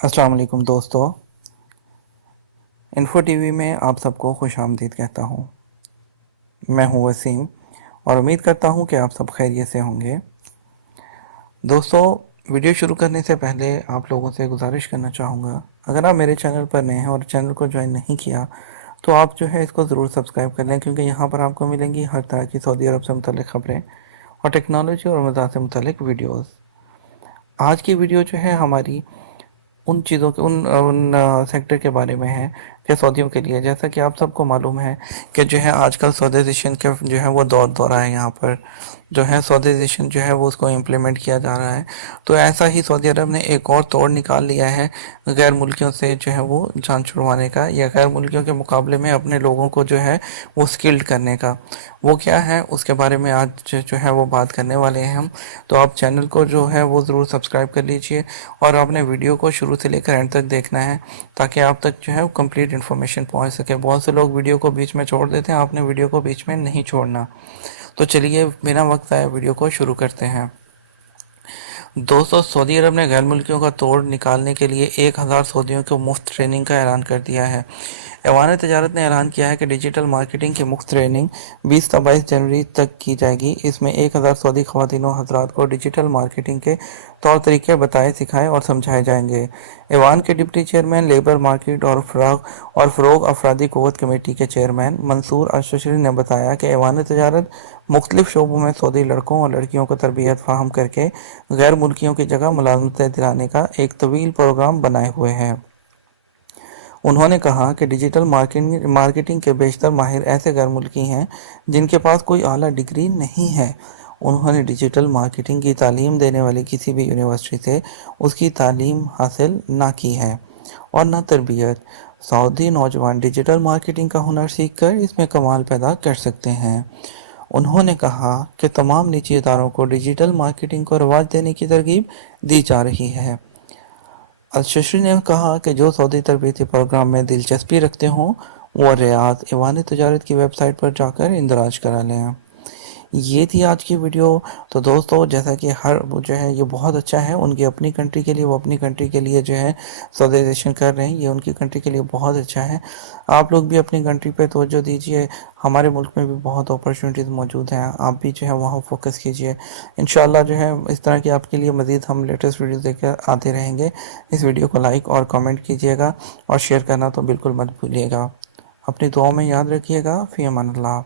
अस्सलाम वालेकुम दोस्तों। इन्फो टीवी में आप सबको खुश आमदीद कहता हूँ। मैं हूँ वसीम और उम्मीद करता हूँ कि आप सब खैरियत से होंगे। दोस्तों, वीडियो शुरू करने से पहले आप लोगों से गुजारिश करना चाहूँगा, अगर आप मेरे चैनल पर नए हैं और चैनल को ज्वाइन नहीं किया तो आप जो है इसको ज़रूर सब्सक्राइब कर लें, क्योंकि यहाँ पर आपको मिलेंगी हर तरह की सऊदी अरब से मुतल्लिक़ ख़बरें और टेक्नोलॉजी और मज़ार से मुतल्लिक़ वीडियोज़। आज की वीडियो जो है हमारी उन चीज़ों के उन सेक्टर के बारे में है कि सऊदियों के लिए, जैसा कि आप सबको मालूम है कि जो है आजकल सऊदीज़ेशन का जो है वो दौर है। यहाँ पर जो है सऊदीज़ेशन जो है वो उसको इम्प्लीमेंट किया जा रहा है। तो ऐसा ही सऊदी अरब ने एक और तोड़ निकाल लिया है गैर मुल्कियों से जो है वो जान छुड़वाने का, या गैर मुल्कियों के मुकाबले में अपने लोगों को जो है वो स्किल्ड करने का। वो क्या है उसके बारे में आज जो है वो बात करने वाले हैं हम। तो आप चैनल को जो है वो ज़रूर सब्सक्राइब कर लीजिए और आपने वीडियो को शुरू से लेकर एंड तक देखना है, ताकि आप तक जो है वो कंप्लीट इन्फॉर्मेशन पहुंच सके। बहुत से लोग वीडियो को बीच में छोड़ देते हैं, आपने वीडियो को बीच में नहीं छोड़ना। तो चलिए बिना वक्त आए वीडियो को शुरू करते हैं। दोस्तों, सऊदी अरब ने गैर मुल्कियों का तोड़ निकालने के लिए 1000 सऊदियों को मुफ्त ट्रेनिंग का ऐलान कर दिया है। ऐवान तजारत ने ऐलान किया है कि डिजिटल मार्केटिंग की मुफ्त ट्रेनिंग 20 से 22 जनवरी तक की जाएगी। इसमें 1000 सऊदी ख़वातीन हज़रात को डिजिटल मार्केटिंग के तौर तरीके बताए, सिखाए और समझाए जाएंगे। ऐवान के डिप्टी चेयरमैन, लेबर मार्केट और फ़रोग़ अफरादी क़ुव्वत कमेटी के चेयरमैन मंसूर अल-शशरी ने बताया कि ऐवान तजारत मुख्तलिफ शोबों में सऊदी लड़कों और लड़कियों को तरबियत फ़राहम करके गैर मुल्कियों की जगह मुलाज़मतें दिलाने का एक तवील प्रोग्राम बनाए हुए है। उन्होंने कहा कि डिजिटल मार्केटिंग के बेशतर माहिर ऐसे गैर मुल्की हैं जिनके पास कोई आला डिग्री नहीं है। उन्होंने डिजिटल मार्केटिंग की तालीम देने वाली किसी भी यूनिवर्सिटी से उसकी तालीम हासिल ना की है और ना तरबियत। सऊदी नौजवान डिजिटल मार्केटिंग का हुनर सीख कर इसमें कमाल पैदा कर सकते हैं। उन्होंने कहा कि तमाम निजी इदारों को डिजिटल मार्केटिंग को रवाज देने की तरगीब दी जा रही है। अल-शशरी ने कहा कि जो सऊदी तरबियती प्रोग्राम में दिलचस्पी रखते हों वो रियाद ऐवान तजारत की वेबसाइट पर जाकर इंदराज करा लें। ये थी आज की वीडियो। तो दोस्तों, जैसा कि हर वो जो है ये बहुत अच्छा है उनकी अपनी कंट्री के लिए, वो अपनी कंट्री के लिए जो है सऊदीज़ेशन कर रहे हैं, ये उनकी कंट्री के लिए बहुत अच्छा है। आप लोग भी अपनी कंट्री पे तवज्जो दीजिए। हमारे मुल्क में भी बहुत अपॉर्चुनिटीज़ मौजूद हैं, आप भी जो है वहाँ फोकस कीजिए। इंशाल्लाह जो है इस तरह की आपके लिए मज़ीद हम लेटेस्ट वीडियोज़ लेकर आते रहेंगे। इस वीडियो को लाइक और कमेंट कीजिएगा और शेयर करना तो बिल्कुल मत भूलिएगा। अपनी दुआओं में याद रखिएगा। फ़ी अमान अल्लाह।